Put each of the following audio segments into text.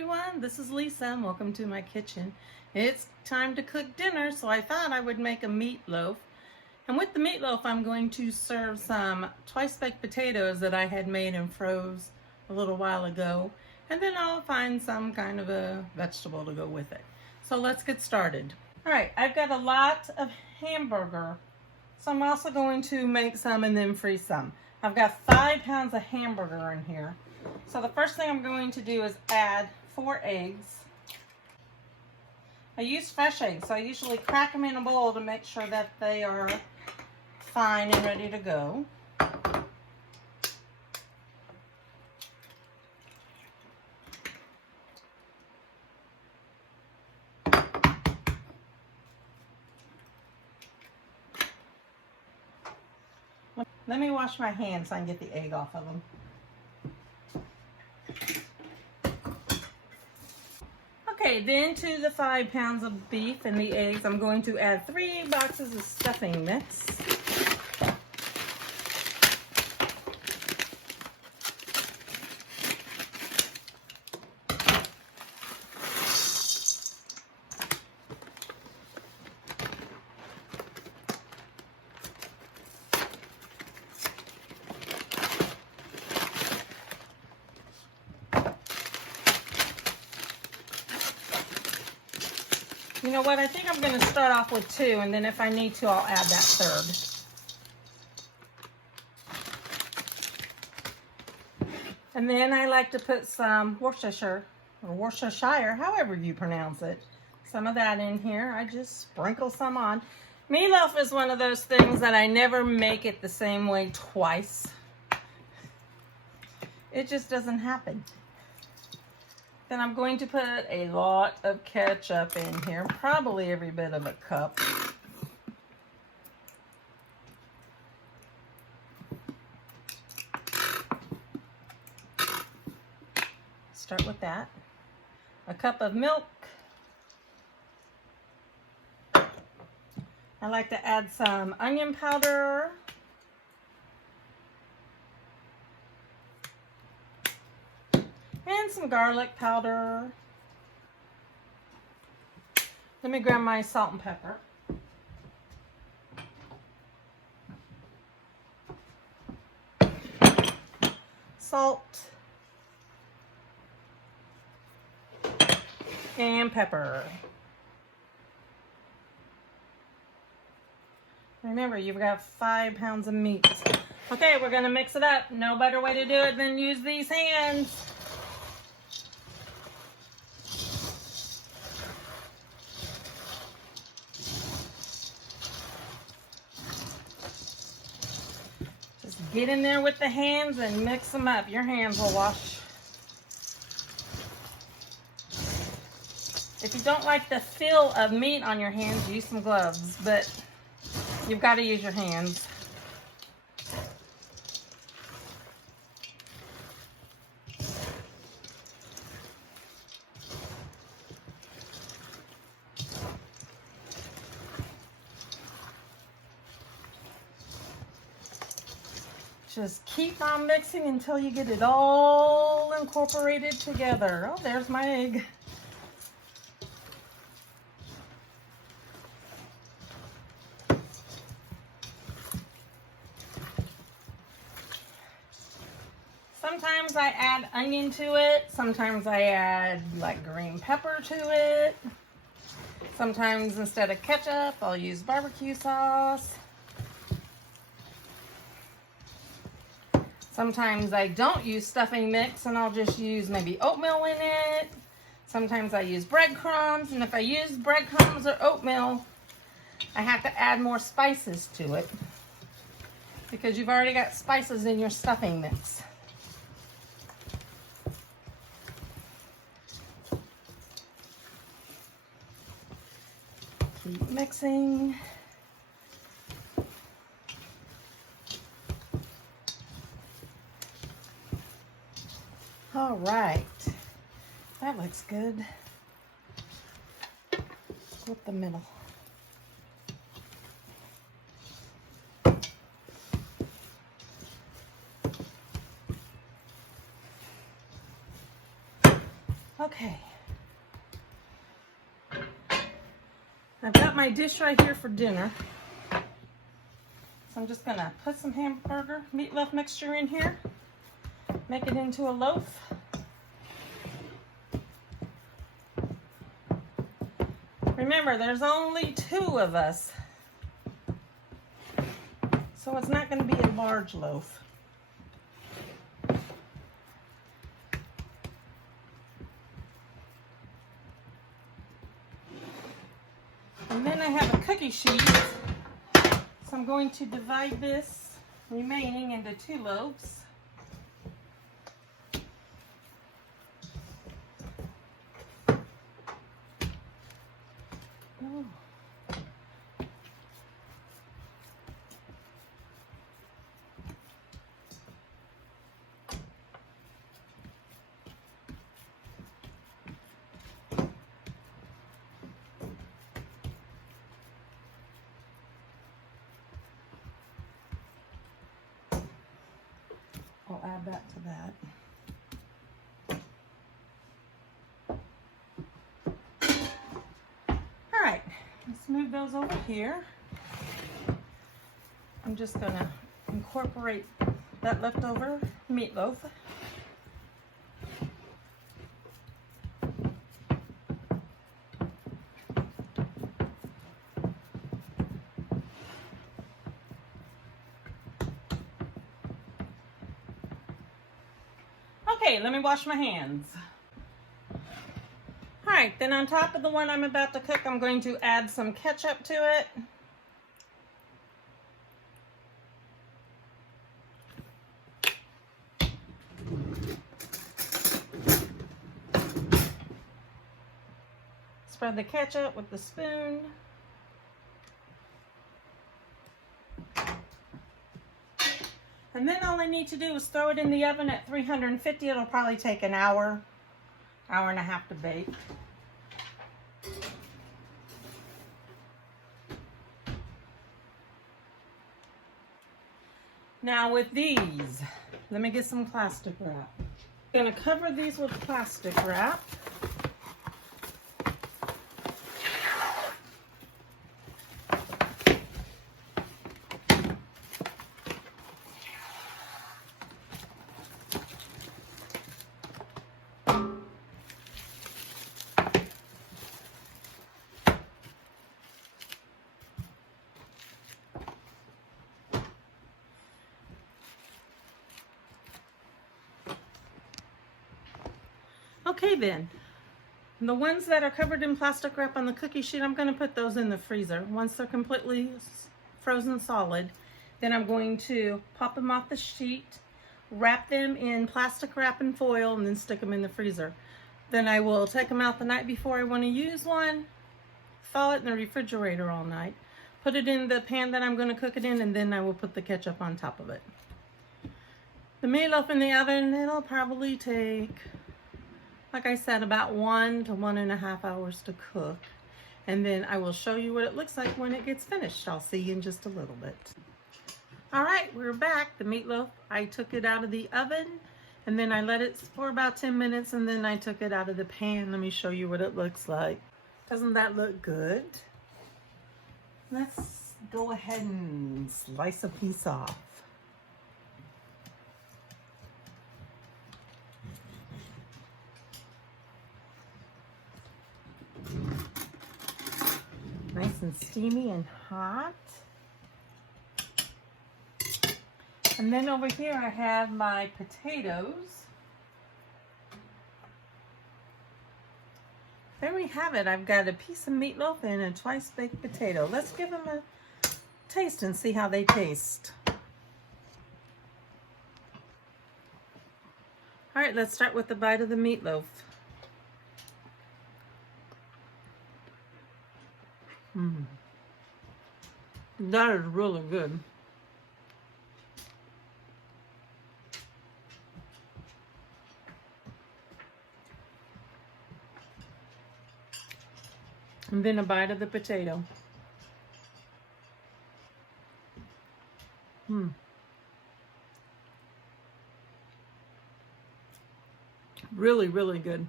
everyone, this is Lisa and welcome to my kitchen. It's time to cook dinner, so I thought I would make a meatloaf. And with the meatloaf, I'm going to serve some twice baked potatoes that I had made and froze a little while ago. And then I'll find some kind of a vegetable to go with it. So let's get started. All right, I've got a lot of hamburger, so I'm also going to make some and then freeze some. I've got 5 pounds of hamburger in here. So the first thing I'm going to do is add 4 eggs. I use fresh eggs, so I usually crack them in a bowl to make sure that they are fine and ready to go. Let me wash my hands so I can get the egg off of them. Okay, then to the 5 pounds of beef and the eggs, I'm going to add 3 boxes of stuffing mix. You know what, I think I'm going to start off with 2, and then if I need to, I'll add that 3rd. And then I like to put some Worcestershire, however you pronounce it, some of that in here. I just sprinkle some on. Meatloaf is one of those things that I never make it the same way twice. It just doesn't happen. Then I'm going to put a lot of ketchup in here, probably every bit of a cup. Start with that. A cup of milk. I like to add some onion powder. And some garlic powder. Let me grab my salt and pepper. Salt. And pepper. Remember, you've got 5 pounds of meat. Okay, we're going to mix it up. No better way to do it than use these hands. Get in there with the hands and mix them up. Your hands will wash. If you don't like the feel of meat on your hands, use some gloves, but you've got to use your hands. Just keep on mixing until you get it all incorporated together. Oh, there's my egg. Sometimes I add onion to it. Sometimes I add like green pepper to it. Sometimes instead of ketchup, I'll use barbecue sauce. Sometimes I don't use stuffing mix and I'll just use maybe oatmeal in it. Sometimes I use breadcrumbs, and if I use breadcrumbs or oatmeal, I have to add more spices to it because you've already got spices in your stuffing mix. Keep mixing. All right, that looks good. Split the middle. Okay. I've got my dish right here for dinner. So I'm just gonna put some hamburger meatloaf mixture in here, make it into a loaf. Remember, there's only 2 of us, so it's not gonna be a large loaf. And then I have a cookie sheet, so I'm going to divide this remaining into 2 loaves. Oh. I'll add that to that. All right, let's move those over here. I'm just gonna incorporate that leftover meatloaf. Okay, let me wash my hands. All right, then on top of the one I'm about to cook, I'm going to add some ketchup to it. Spread the ketchup with the spoon. And then all I need to do is throw it in the oven at 350. It'll probably take an hour, hour and a half to bake. Now with these, let me get some plastic wrap. I'm gonna cover these with plastic wrap. Okay then, the ones that are covered in plastic wrap on the cookie sheet, I'm going to put those in the freezer. Once they're completely frozen solid, then I'm going to pop them off the sheet, wrap them in plastic wrap and foil, and then stick them in the freezer. Then I will take them out the night before I want to use one, thaw it in the refrigerator all night, put it in the pan that I'm going to cook it in, and then I will put the ketchup on top of it. The meatloaf in the oven, it'll probably take, like I said, about 1 to 1.5 hours to cook. And then I will show you what it looks like when it gets finished. I'll see you in just a little bit. All right, we're back. The meatloaf, I took it out of the oven and then I let it for about 10 minutes and then I took it out of the pan. Let me show you what it looks like. Doesn't that look good? Let's go ahead and slice a piece off. Nice and steamy and hot. And then over here I have my potatoes. There we have it. I've got a piece of meatloaf and a twice baked potato. Let's give them a taste and see how they taste. All right, let's start with the bite of the meatloaf. That is really good. And then a bite of the potato. Really, really good.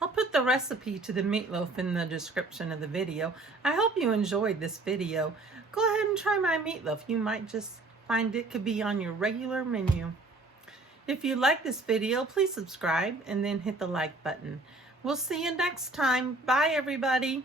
I'll put the recipe to the meatloaf in the description of the video. I hope you enjoyed this video. Go ahead and try my meatloaf. You might just find it could be on your regular menu. If you like this video, please subscribe and then hit the like button. We'll see you next time. Bye, everybody.